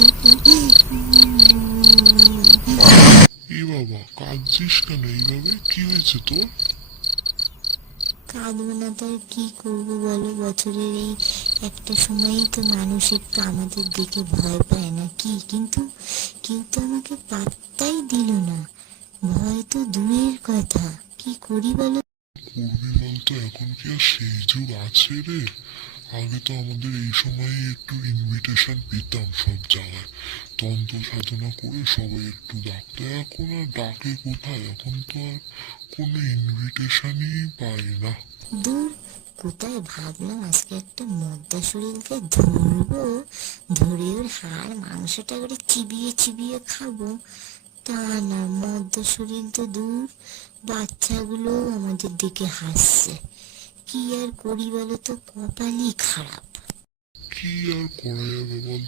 এই বাবা, কাঁদছিস কেন এইভাবে? কি হয়েছে তোর? কাঁদবো না তো আর কি করবো বলো? বছরের এই একটা সময়ই তো মানুষ একটু আমাদের দিকে ভয় পায় না কি? কিন্তু কেউ তো আমাকে পাত্তাই দিল না। ভয় তো দূরের কথা, কি করি বলো? করবি বলতো, এখন কি আর সেই যুগ আছে রে? আগে তো আমাদের এই সময়ে একটু ইনভিটেশন পেতাম সব জায়গায়, তন্ত্র সাধনা করে সবাই একটু ডাকতো। এখন আর ডাকে কোথায়? এখন তো আর কোনো ইনভিটেশনই পাই না। দূর, কোথায়! ভাবলাম আজকে একটা মদ্দা শরীরকে ধরবো, ধরে ওর হাড় মাংসটা করে চিবিয়ে চিবিয়ে খাবো। তা না, মদ্দা শরীর তো দূর, বাচ্চাগুলো আমাদের দিকে হাসছে। কি আর করি বলো তো, কপালই খারাপ। কি আর করা যাবে বল?